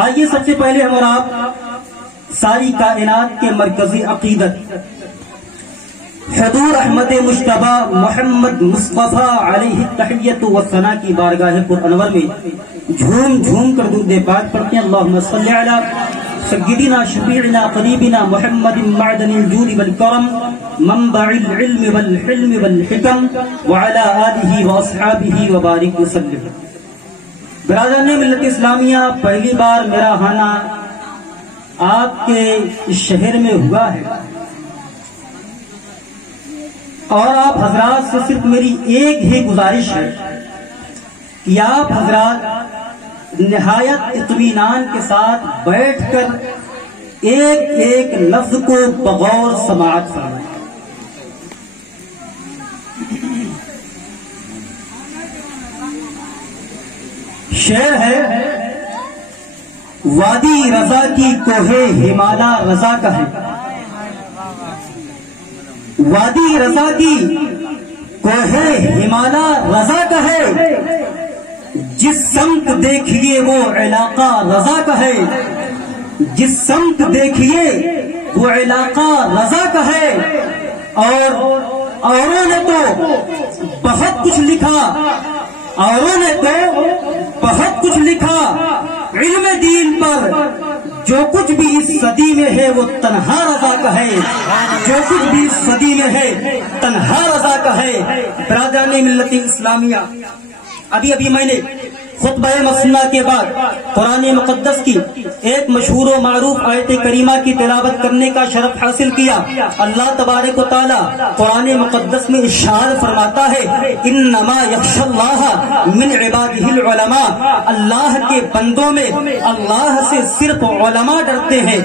آئیے سب سے پہلے ہم اور آپ ساری کائنات کے مرکزی عقیدت حضور احمد مجتبی محمد مصطفیٰ علیہ التحیۃ والثناء کی بارگاہ پر انور میں جھوم جھوم کر درود پاک پڑھتے ہیں۔ اللہم صلی علی سیدنا شفیعنا قریبنا محمد معدن الجود والکرم منبع العلم والحلم والحکم وعلی آلہ واصحابہ وبارک وسلم۔ برادران ملت اسلامیہ، پہلی بار میرا آنا آپ کے اس شہر میں ہوا ہے اور آپ حضرات سے صرف میری ایک ہی گزارش ہے کہ آپ حضرات نہایت اطمینان کے ساتھ بیٹھ کر ایک ایک لفظ کو بغور سماعت فرمائیں۔ شعر ہے، وادی رضا کی کوہ ہمالا رضا کا ہے، وادی رضا کی کوہ ہمالا رضا کا ہے، جس سمت دیکھیے وہ علاقہ رضا کا ہے، جس سمت دیکھیے وہ علاقہ رضا کا ہے۔ اور اوروں نے تو بہت کچھ لکھا، اوروں نے تو بہت کچھ لکھا علم دین پر، جو کچھ بھی اس صدی میں ہے وہ تنہا رضا کا ہے، جو کچھ بھی اس صدی میں ہے تنہا رضا کا ہے۔ برادران ملت اسلامیہ، ابھی میں نے خطبہ مسنہ کے بعد قرآن مقدس کی ایک مشہور و معروف آیت کریمہ کی تلاوت کرنے کا شرف حاصل کیا۔ اللہ تبارک و تعالی قرآن مقدس میں ارشاد فرماتا ہے، انما یخشی اللہ من عبادہ العلماء، اللہ کے بندوں میں اللہ سے صرف علماء ڈرتے ہیں،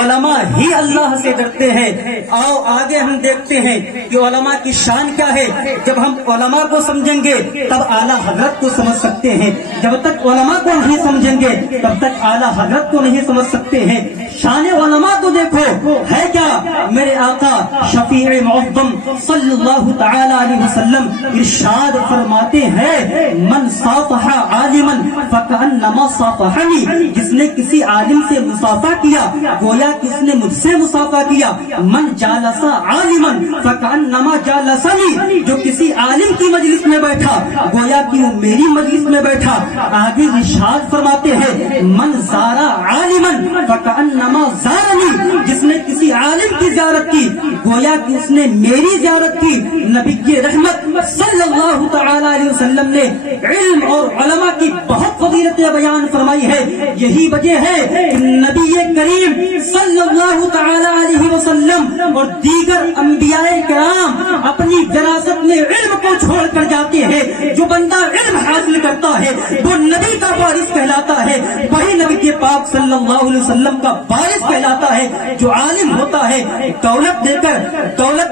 علماء ہی اللہ سے ڈرتے ہیں۔ آؤ آگے ہم دیکھتے ہیں کہ علماء کی شان کیا ہے۔ جب ہم علماء کو سمجھیں گے تب اعلیٰ حضرت کو سمجھ سکتے ہیں، جب تک علماء کو نہیں سمجھیں گے تب تک اعلیٰ حضرت کو نہیں سمجھ سکتے ہیں۔ شان علماء کو دیکھو ہے کیا، میرے آقا شفیع معظم صلی اللہ تعالی علیہ وسلم ارشاد فرماتے ہیں، من صافح عالما فکأنما صافحنی، جس نے کسی عالم سے مصافحہ کیا گویا کہ اس نے مجھ سے مصافحہ کیا۔ من جالس عالما فکأنما جالسنی، جو کسی عالم کی مجلس میں بیٹھا گویا کہ وہ میری مجلس میں بیٹھا۔ آگے ارشاد فرماتے ہیں، من زارا عالما فکأنما زارنی، جس نے کسی عالم کی زیارت کی گویا کہ اس نے میری زیارت کی۔ نبی کی رحمت صلی اللہ تعالی علیہ وسلم نے علم اور علماء کی بہت فضیلتیں بیان فرمائی ہے۔ یہی وجہ ہے کہ نبی کریم صلی اللہ تعالی علیہ وسلم اور دیگر انبیاء کرام اپنی وراثت میں علم کو چھوڑ کر جاتے ہیں۔ جو بندہ علم حاصل کرتا ہے وہ نبی کا وارث کہلاتا ہے، وہی نبی کے پاک صلی اللہ علیہ وسلم کا وارث کہلاتا ہے۔ جو عالم ہوتا ہے دولت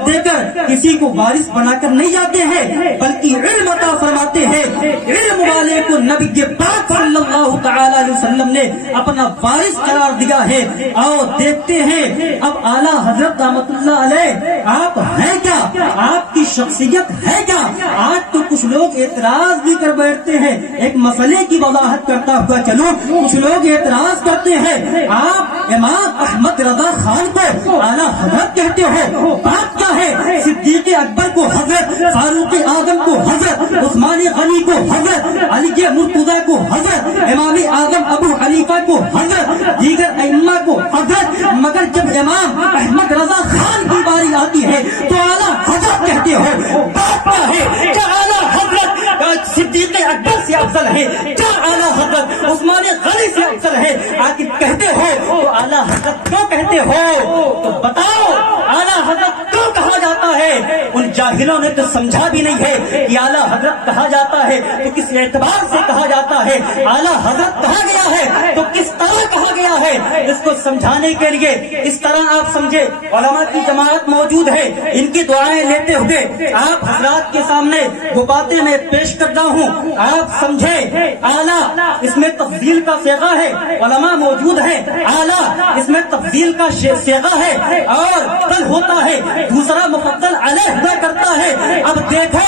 دے کر کسی کو وارث بنا کر نہیں جاتے ہیں بلکہ علم عطا فرماتے ہیں۔ علم والے کو نبی کے پاک صلی اللہ تعالی علیہ وسلم نے اپنا وارث قرار دیا ہے۔ آؤ دیکھتے ہیں اب اعلیٰ حضرت رحمت اللہ علیہ آپ ہیں کیا، آپ کی شخصیت ہے کیا۔ آج تو کچھ لوگ اعتراض بھی کر بیٹھتے ہیں۔ ایک مسئلے کی وضاحت کرتا ہوا چلو، کچھ لوگ اعتراض کرتے ہیں، آپ امام احمد رضا خان کو اعلیٰ حضرت کہتے ہو، بات کیا ہے؟ صدیق اکبر کو حضرت، فاروق اعظم کو حضرت، عثمان غنی کو حضرت، علی مرتضیٰ کو حضرت، امام اعظم ابو حنیفہ کو حضرت، دیگر ائمہ کو حضرت، مگر جب امام احمد رضا خان کی باری آتی ہے تو اعلیٰ حضرت کہتے ہو۔ بات کیا ہے؟ کیا اعلیٰ حضرت صدیق اکبر سے افضل ہے؟ کیا اعلیٰ حضرت عثمان غنی سے افضل ہے؟ آخر کہتے ہو تو اعلیٰ حضرت کیوں کہتے ہو؟ تو بتاؤ اعلیٰ حضرت کیوں کہا جاتا ہے؟ ان جاہلوں نے تو سمجھا بھی نہیں ہے کہ اعلیٰ حضرت کہا جاتا ہے تو کس اعتبار سے کہا جاتا ہے، اعلیٰ حضرت کہا گیا ہے تو کس طرح کہا گیا ہے۔ اس کو سمجھانے کے لیے اس طرح آپ سمجھے، علماء کی جماعت موجود ہے، ان کی دعائیں لیتے ہوئے آپ حضرات کے سامنے وہ باتیں میں پیش کرتا ہوں، آپ سمجھے۔ اعلیٰ اس میں تفضیل کا صیغہ ہے، علماء موجود ہے، اعلیٰ اس میں تفضیل کا صیغہ ہے اور کل ہوتا ہے دوسرا مفضل علیہ ہوا کرتا ہے۔ اب دیکھو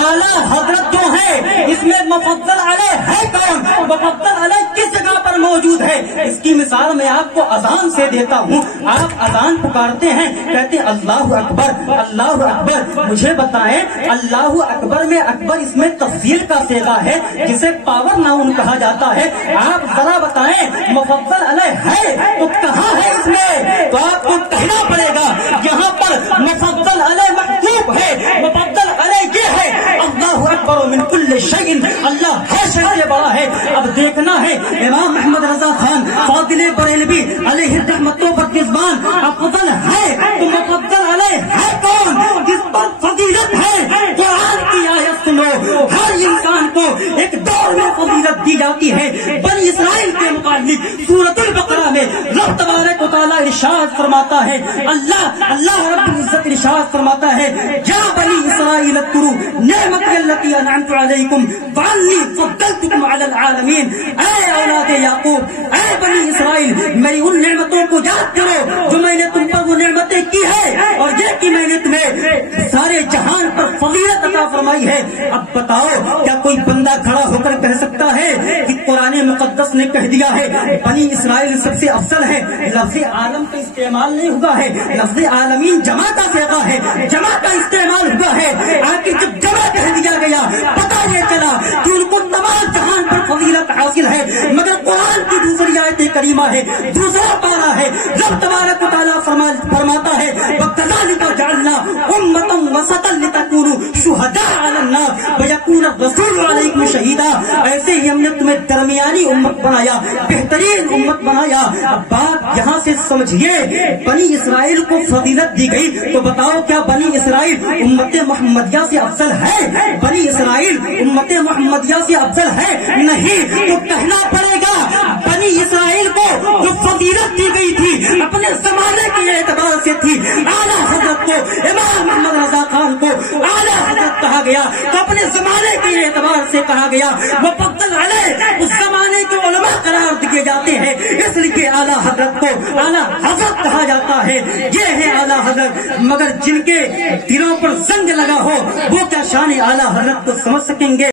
اعلیٰ حضرت جو ہے اس میں مفضل علیہ ہے کون؟ مفضل علیہ کس جگہ پر موجود ہے؟ ہے، اس کی مثال میں آپ کو اذان سے دیتا ہوں. آپ اذان پکارتے ہیں، کہتے ہیں اللہ اکبر اللہ اکبر. مجھے بتائیں اللہ اکبر میں اکبر اس میں تفضیل کا صیغہ ہے جسے پاور ناؤن کہا جاتا ہے. آپ ذرا بتائیں مفضل علیہ ہے تو کہاں ہے اس میں؟ تو آپ کو کہنا پڑے گا یہاں پر مفضل علیہ مکتوب ہے، مفضل علیہ یہ ہے اللہ اکبر من کل شیء، اللہ ہر شے سے بڑا ہے. اب دیکھنا ہے امام محمد رضا خان فاضل بریلوی علیہ رحمتوں پر کسبان افضل ہے تو مفضل علیہ ہے کون؟ جس پر فضیلت ہے. قرآن کی آیت سنو، ہر انسان کو ایک دور میں فضیلت دی جاتی ہے. بنی اسرائیل کے متعلق سورۃ البقرہ میں رب تبارک و تعالیٰ ارشاد فرماتا ہے، اللہ رب العزت ارشاد فرماتا ہے یا بنی اسرائیل اذکروا نعمتی التی انعمت علیکم وانی فضلتکم علی العالمین. اے اولاد یعقوب، اے بنی اسرائیل، میری ان نعمتوں کو یاد کرو جو میں نے تم پر وہ نعمتیں کی ہے اور یہ کہ میں نے تمہیں سارے جہان پر فضیلت عطا فرمائی ہے. اب بتاؤ کیا کوئی بندہ کھڑا ہو کر کہہ سکتا ہے کہ قرآن مقدس نے کہہ دیا ہے بنی اسرائیل سب سے افضل ہے؟ لفظ عالم کا استعمال نہیں ہوا ہے، لفظ عالمین جمع کا صیغہ ہے، جمع کا استعمال ہوا ہے. آخر جب جمع کہہ دیا گیا پتہ یہ چلا کہ ان کو تمام جہان پر فضیلت حاصل ہے. مگر قرآن کی دوسری آیت کریمہ ہے، دوسرا پارا ہے، رب تبارک و تعالیٰ فرماتا ہے وَكَذَلِكَ جَعَلْنَا أُمَّةً وَسَطًا لِتَكُونُوا شُهَدَاءَ عَلَى النَّاسِ وَيَكُونَ الرَّسُولُ عَلَيْكُمْ شَهِيدًا. ایسے ہی ہم نے تمہیں درمیانی امت بنایا، بہترین امت بنایا. اب بات یہاں سے سمجھیے، بنی اسرائیل کو فضیلت دی گئی تو بتاؤ کیا بنی اسرائیل امت محمدیہ سے افضل ہے؟ بنی اسرائیل امت محمدیہ سے افضل ہے؟ نہیں. تو کہنا پڑے گا بنی اسرائیل کو جو فضیلت دی گئی تھی اپنے زمانے کے اعتبار سے تھی. اعلیٰ حضرت کو، امام محمد رضا خان کو اعلیٰ حضرت کہا گیا تو اپنے زمانے کے اعتبار سے کہا گیا. وہ مفضل علیہ اس زمانے کے علماء قرار دیے جاتے ہیں، اس لیے اعلیٰ حضرت کو اعلیٰ حضرت کہا جاتا ہے. یہ ہے اعلیٰ حضرت. مگر جن کے دلوں پر زنگ لگا ہو وہ کیا شان اعلیٰ حضرت کو سمجھ سکیں گے؟